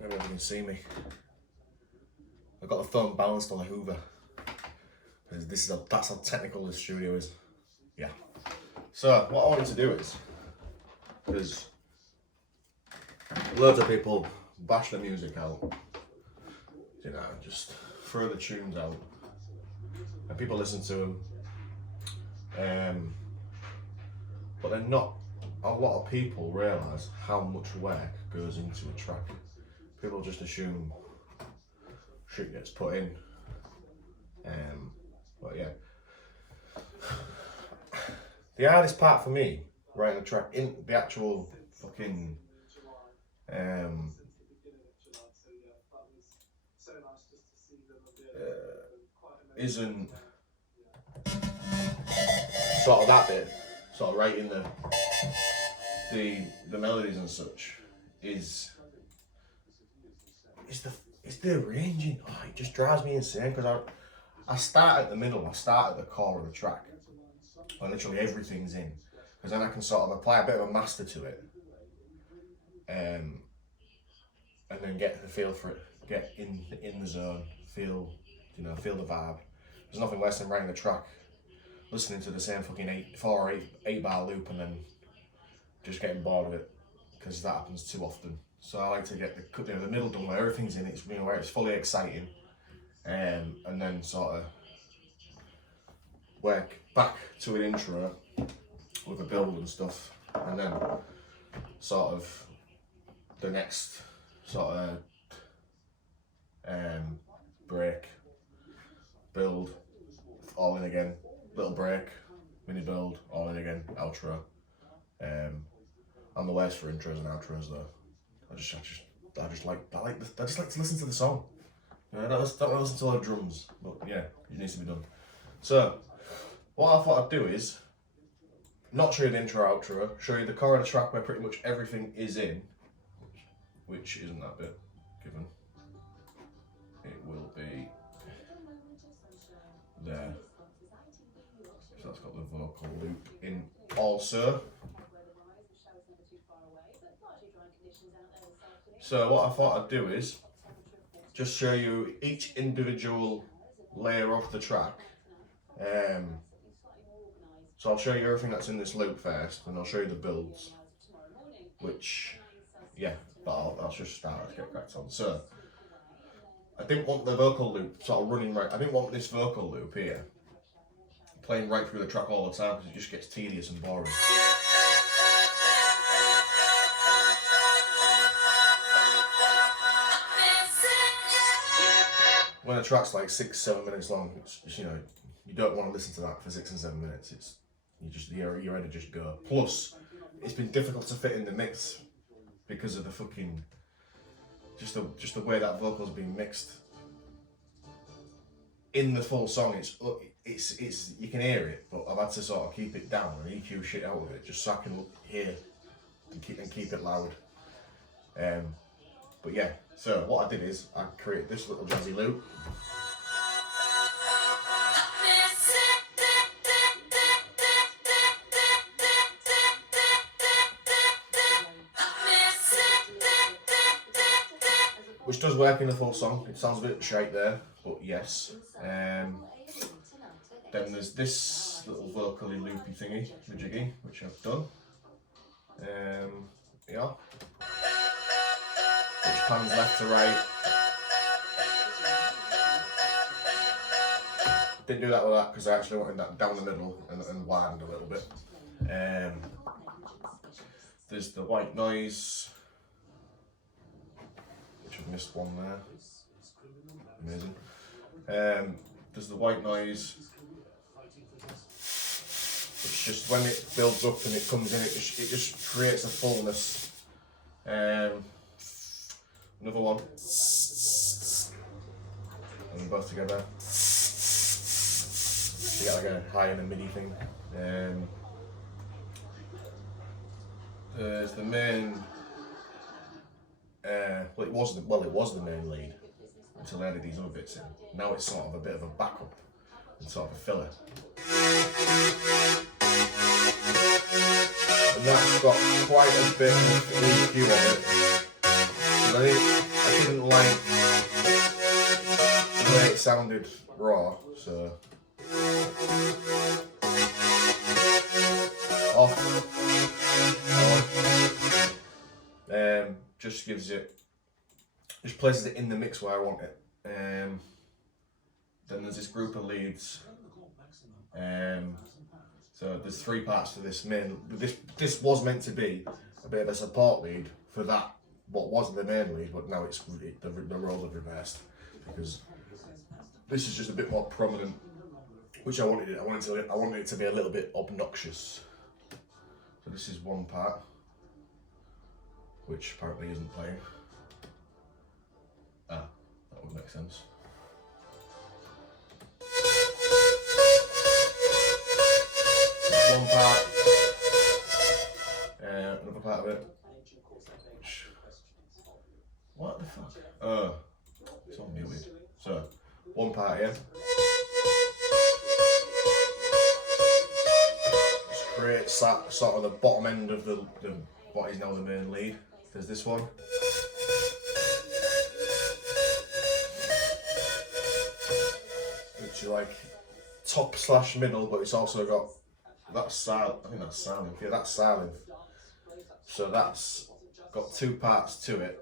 I don't know if you can see me. I've got the phone balanced on a Hoover. That's how technical this studio is. Yeah. So what I wanted to do is, because loads of people bash the music out, you know, just throw the tunes out, and people listen to them, but they're not. A lot of people realise how much work goes into a track. People just assume shit gets put in, but yeah. The hardest part for me, writing a track, in the actual fucking isn't sort of that bit, sort of writing the melodies and such, is the arranging. Oh, it just drives me insane, because I start at the middle, I start at the core of the track, and literally everything's in, because then I can sort of apply a bit of a master to it, and then get the feel for it, get in the zone, feel the vibe. There's nothing worse than writing a track, listening to the same fucking 8 bar loop, and then just getting bored of it, because that happens too often. So I like to get the middle done, where everything's in it, where it's fully exciting, and then sort of work back to an intro with a build and stuff, and then sort of the next sort of break, build, all in again, little break, mini build, all in again, outro. I'm the worst for intros and outros though. I just like to listen to the song. I don't listen to all the drums, but yeah, it needs to be done. So what I thought I'd do is not show you the intro outro, show you the core of the track where pretty much everything is in, which isn't that bit given. It will be there. So that's got the vocal loop in also. So what I thought I'd do is just show you each individual layer of the track. So I'll show you everything that's in this loop first, and I'll show you the builds, which, yeah, but I'll just start, let's get cracked on. So, I didn't want the vocal loop sort of running right, I didn't want this vocal loop here playing right through the track all the time, because it just gets tedious and boring. When a track's like 6-7 minutes long, it's just, you don't want to listen to that for 6 and 7 minutes. It's your head just go. Plus, it's been difficult to fit in the mix because of the fucking just the way that vocal's been mixed in the full song. It's you can hear it, but I've had to sort of keep it down and EQ shit out of it just so I can hear and keep it loud. But yeah, so what I did is I created this little jazzy loop. Which does work in the full song. It sounds a bit shite there, but yes. Then there's this little vocally loopy thingy, the jiggy, which I've done. Yeah. Which pans left to right. Didn't do that with that because I actually wanted that down the middle and widened a little bit. There's the white noise, which I've missed one there. Amazing. There's the white noise. It's just when it builds up and it comes in, it just creates a fullness. Another one. And both together. You get like a high and a midi thing. There's the main. Well, it was the main lead until I added these other bits in. Now it's sort of a bit of a backup and sort of a filler. And that's got quite a bit of EQ on it. So I like the way it sounded raw, so off, on. Just gives it, just places it in the mix where I want it. Then there's this group of leads. So there's 3 parts to this main. This was meant to be a bit of a support lead for that what was the main lead, but now it's the roles have reversed because this is just a bit more prominent, which I wanted it. I wanted it to be a little bit obnoxious. So this is one part, which apparently isn't playing. Ah, that would make sense. One part, another part of it. What the fuck? Oh, it's all muted. So, one part here. Just creates that sort of the bottom end of the what is now the main lead. There's this one. Which is like top / middle, but it's also got that's silent. I think that's silent. Yeah, that's silent. So that's got 2 parts to it.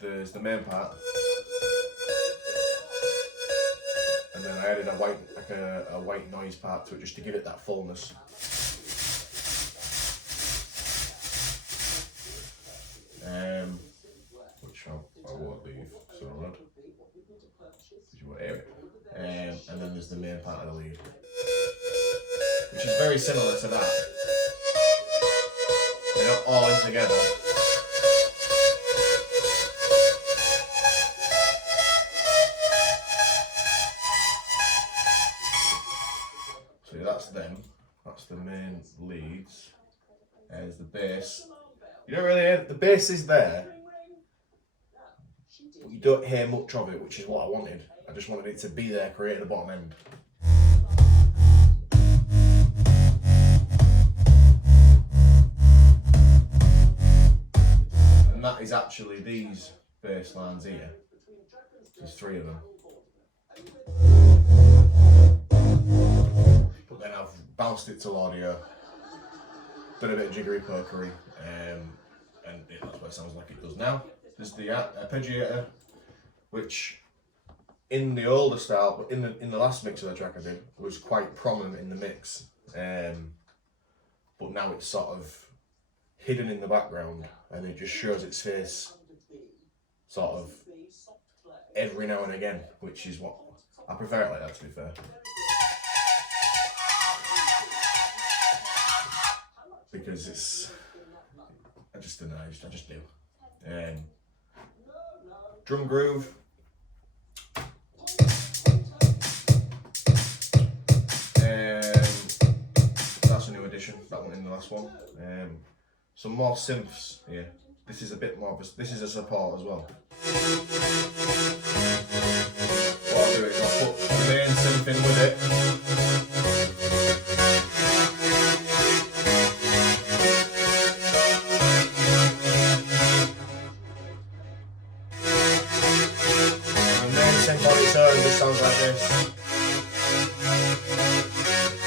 There's the main part, and then I added a white noise part to it just to give it that fullness. Which I won't leave, so Rod. Did you want to hear it? And then there's the main part of the lead, which is very similar to that. They're not all in together. So that's them. That's the main leads. There's the bass. You don't really hear, the bass is there, but you don't hear much of it, which is what I wanted. I just wanted it to be there, creating the bottom end. And that is actually these bass lines here. There's 3 of them. But then I've bounced it to audio, done a bit of jiggery pokery, and that's what it sounds like it does now. There's the arpeggiator, which in the older style, but in the last mix of the track I did, was quite prominent in the mix. But now it's sort of hidden in the background, and it just shows its face sort of every now and again, which is what I prefer it like that, to be fair. Because it's, I just don't know, I just do. Drum groove. That's a new addition, that one in the last one. Some more synths here. This is a bit more of a, this is a support as well. What I'll do is I'll put the main synth in with it. Sounds like this.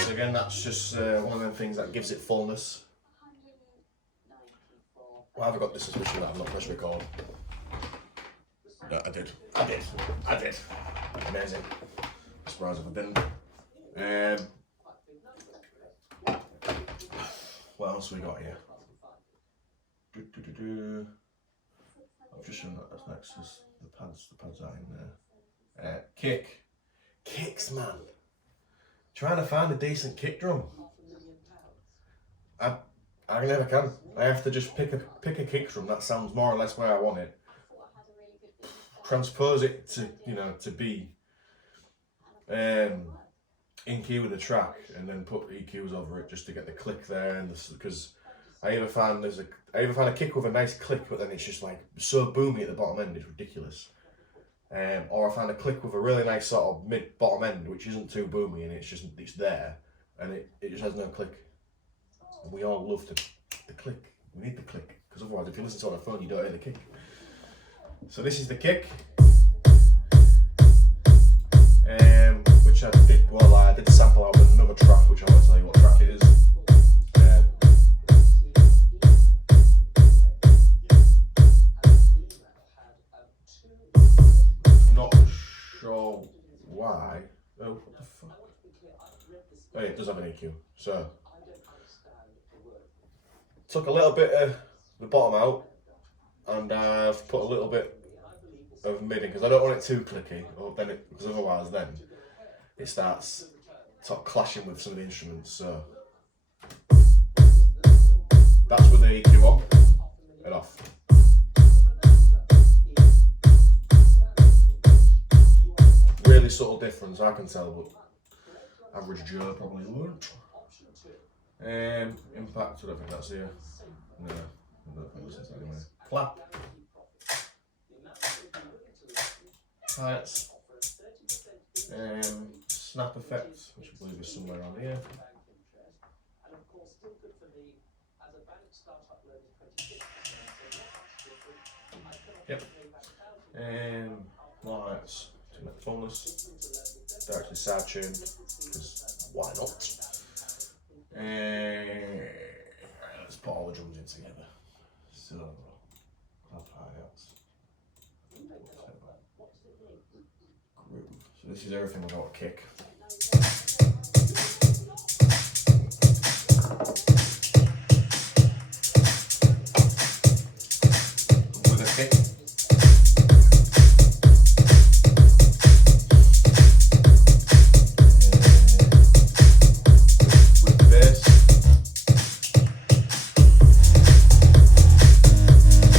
So again, that's just one of them things that gives it fullness. Well, have I got this suspicion that I've not pressed record? No, I did. Amazing. I'm surprised if I didn't. What else we got here? I've just shown that that's next. The pads are in there. Kicks, man. Trying to find a decent kick drum. I never can. I have to just pick a kick drum that sounds more or less where I want it. Transpose it to to be in key with the track, and then put EQs over it just to get the click there. And because I either find a kick with a nice click, but then it's just like so boomy at the bottom end, it's ridiculous. Or I find a click with a really nice sort of mid-bottom end, which isn't too boomy, and it's there, and it just has no click. And we all love the click. We need the click, because otherwise if you listen to it on a phone, you don't hear the kick. So this is the kick, which I did. Well, I did sample out with another track, which I won't tell you what track it is. Not sure why. Oh, what the fuck? Oh yeah, it does have an EQ. So took a little bit of the bottom out, and I've put a little bit of mid in because I don't want it too clicky, or then because otherwise then it starts sort of clashing with some of the instruments. So that's with the EQ on and off. Really subtle difference, I can tell, but average Joe probably won't. Impact, I don't think that's here. No, I don't think this is anyway. Clap. Hi-hats. Snap effects, which I believe is somewhere around here. Yep. Lights to make fullness. They're actually side tuned, because why not? Let's put all the drums in together. So, clap hi-hats. Groove. So this is everything without a kick. With a kick. With the bass.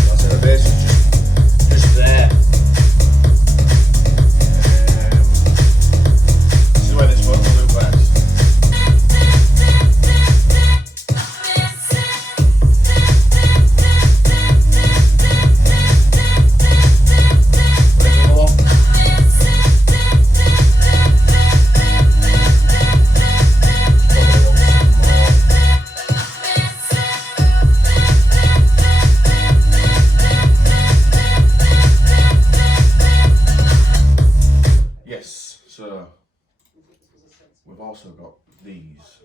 That's how the bass is just there. This is where this vocal loop works. Yes, so we've also got these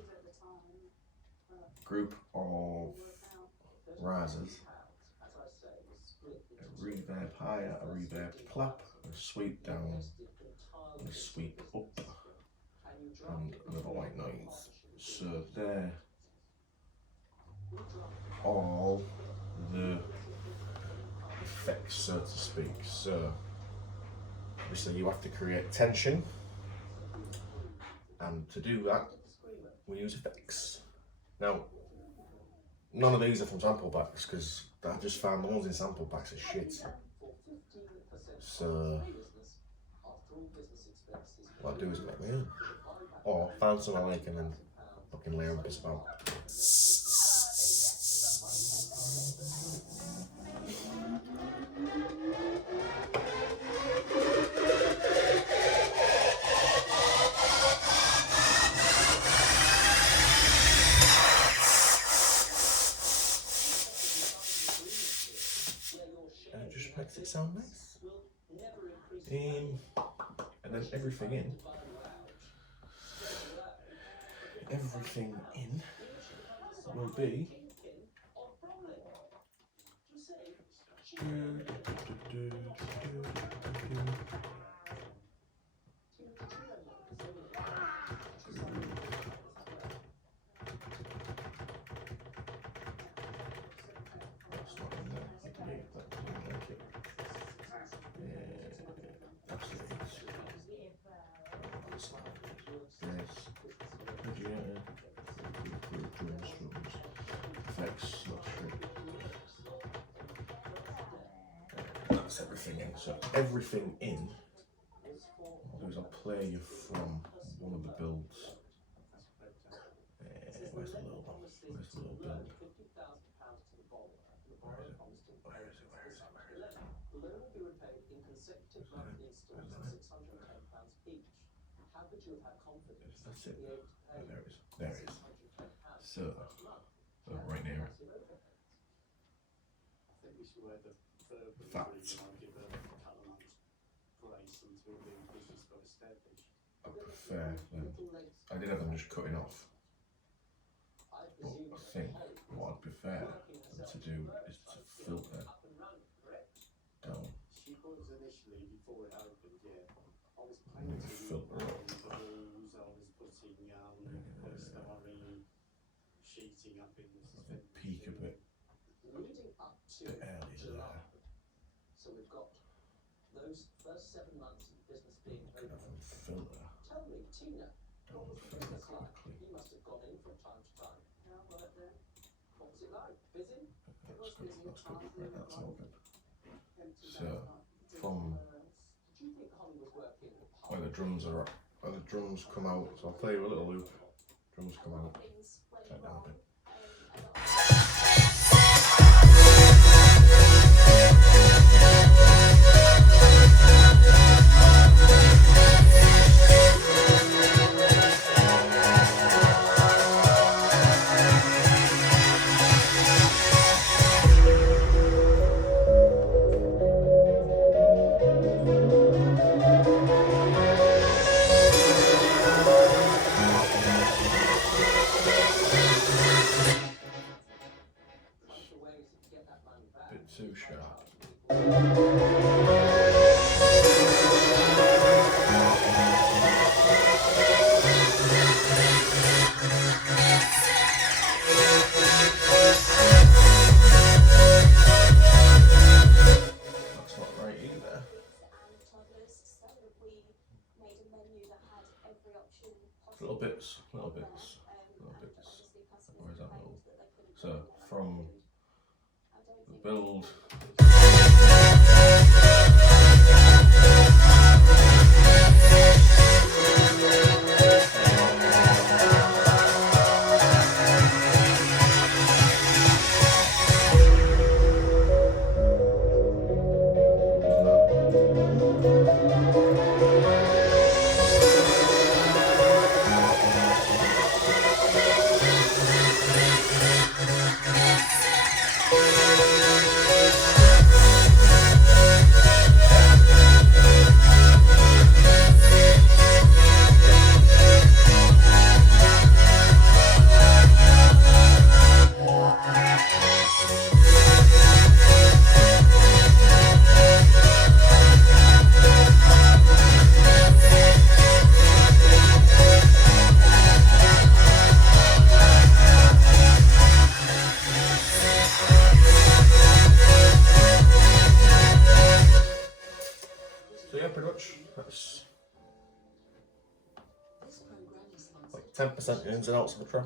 group of risers, a reverb higher, a reverb clap, a sweep down, and a sweep up, and another white noise. So they're all the effects, so to speak. So obviously you have to create tension, and to do that we use effects. Now none of these are from sample packs because I just found the ones in sample packs are shit. So what I do is make my own, or find some I like and then fucking layer and piss about. And it just makes it sound nice. And then everything in will be that's everything in. So everything in, what I'll do is I'll play you from one of the builds. Where's the little one? Where's the little build? That's it. Oh, there it is. There it is. So, right near it. Facts. I prefer them. I did have them just cutting off. But I think what I'd prefer them to do is to filter down. And then filter up. I think peak a bit early there. So we've got those first 7 months of business being Could have open. them filter Tell me, Tina, down what was fairly business like? quickly. You must have gone in from time to time. Yeah, well, then. What was it like? Busy? That's good. That's good. Right, that's all good. So from Did you think Holly was working hard? where the drums are at, where the drums come out, so I'll play you a little loop. Drums come out. Turn down a bit. Bit too sharp. That's not right either. Little bits, little bits, little bits. Where's that little? So from the build. So yeah, pretty much that's like 10% ins and outs of the track.